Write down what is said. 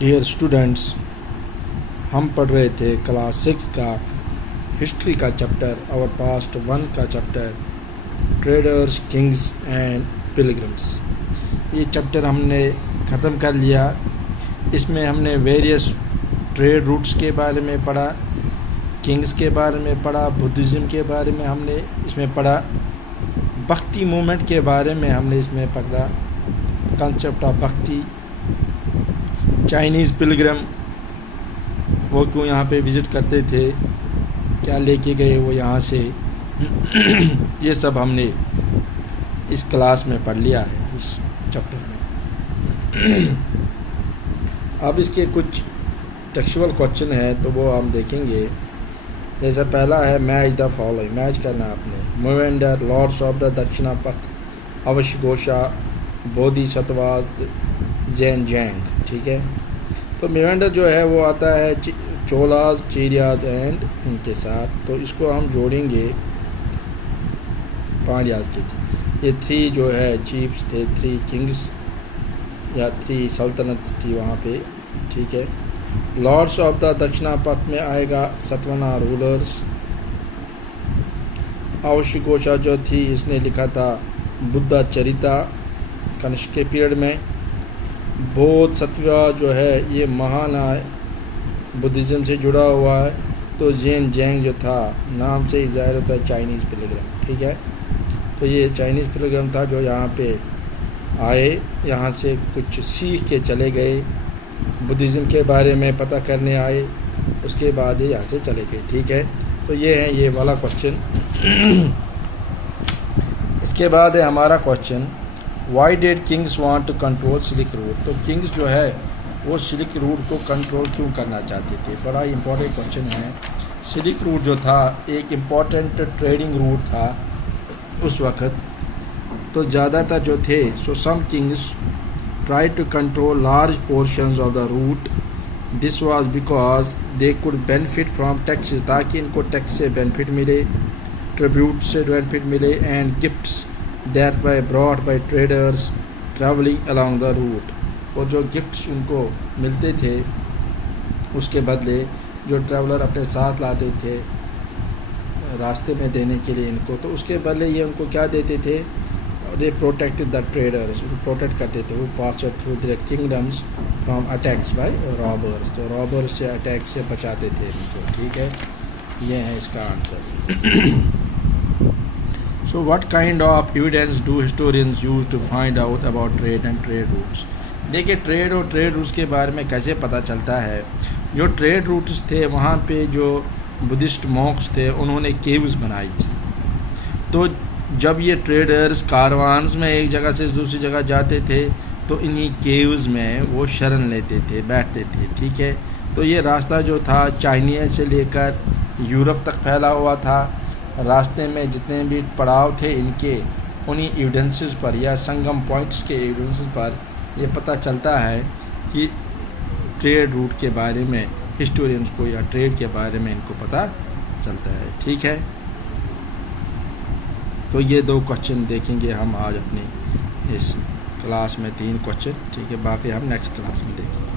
Dear students, हम पढ़ रहे थे क्लास 6 का हिस्ट्री का चैप्टर और पास्ट 1 का chapter traders, Kings and pilgrims. ये चैप्टर हमने ख़त्म कर लिया। इसमें हमने वेरियस ट्रेड रूट्स के बारे में पढ़ा, किंग्स के बारे में पढ़ा, बुद्धिज़्म के बारे में हमने इसमें पढ़ा, भक्ति मूवमेंट के बारे में हमने इसमें पढ़ा, कंसेप्ट ऑफ भक्ति, चाइनीज़ पिलग्रम वो क्यों यहाँ पे विज़िट करते थे, क्या लेके गए वो यहाँ से ये सब हमने इस क्लास में पढ़ लिया है इस चैप्टर में। अब इसके कुछ टेक्सचुअल क्वेश्चन है तो वो हम देखेंगे। जैसे पहला है मैच द फॉलोइंग, मैच करना आपने। मूवेंडर, लॉर्ड्स ऑफ द दक्षिणापथ, अवशघोषा, बोधिसत्वा, जैन जैंग। ठीक है, तो मूवेंडर जो है वो आता है चोलाज, चीरियाज एंड इनके साथ, तो इसको हम जोड़ेंगे पांड्याज के। ये 3 जो है चीफ्स थे, 3 किंग्स या 3 सल्तनत्स थी वहाँ पे। ठीक है, लॉर्ड्स ऑफ द दक्षिणापथ में आएगा सतवना रूलर्स। अवशघोषा जो थी इसने लिखा था बुद्धा चरिता कनिष्क के पीरियड में। बोधिसत्वा जो है ये महान बुद्धिज़्म से जुड़ा हुआ है। तो जैन जैंग जो था नाम से ही ज़ाहिर होता है चाइनीज़ पिलग्रम। ठीक है, तो ये चाइनीज़ पिलग्रम था जो यहाँ पे आए, यहाँ से कुछ सीख के चले गए, बुद्धिज़्म के बारे में पता करने आए, उसके बाद ये यहाँ से चले गए। ठीक है, तो ये है ये वाला क्वेश्चन। इसके बाद है हमारा question, why did kings want to control silk route. तो किंग्स जो है वो सिल्क रूट को कंट्रोल क्यों करना चाहते थे, बड़ा इम्पोर्टेंट क्वेश्चन है। सिल्क रूट जो था एक इम्पॉर्टेंट ट्रेडिंग रूट था उस वक़्त, तो ज़्यादातर जो थे so some kings try to control large portions of the route. This was because they could benefit from taxes, ताकि इनको टैक्स से बेनिफिट मिले, ट्रिब्यूट से बेनिफिट मिले, and gifts that were brought by traders travelling along the route. और जो gifts उनको मिलते थे उसके बदले जो ट्रैवलर अपने साथ लाते थे रास्ते में देने के लिए इनको, तो उसके बदले ये उनको क्या देते थे, they protected the traders, protect करते थे, वो passed through their kingdoms from attacks by robbers, तो रॉबर्स से अटैक से बचाते थे इनको। ठीक है, ये है इसका answer. So what kind of evidence do historians use to find out about trade and trade routes? देखिए, ट्रेड और ट्रेड रूट्स के बारे में कैसे पता चलता है। जो ट्रेड रूट्स थे वहाँ पे जो बुद्धिस्ट मॉन्क्स थे उन्होंने केव्स बनाई थी, तो जब ये ट्रेडर्स कारवान्स में एक जगह से दूसरी जगह जाते थे तो इन्हीं केव्स में वो शरण लेते थे, बैठते थे। ठीक है, तो ये रास्ता जो था चाइना से लेकर यूरोप तक फैला हुआ था। रास्ते में जितने भी पड़ाव थे इनके, उन्हीं एविडेंसेस पर या संगम पॉइंट्स के एविडेंसेस पर ये पता चलता है कि ट्रेड रूट के बारे में हिस्टोरियंस को या ट्रेड के बारे में इनको पता चलता है। ठीक है, तो ये 2 क्वेश्चन देखेंगे हम आज अपनी इस क्लास में, 3 क्वेश्चन। ठीक है, बाकी हम नेक्स्ट क्लास में देखेंगे।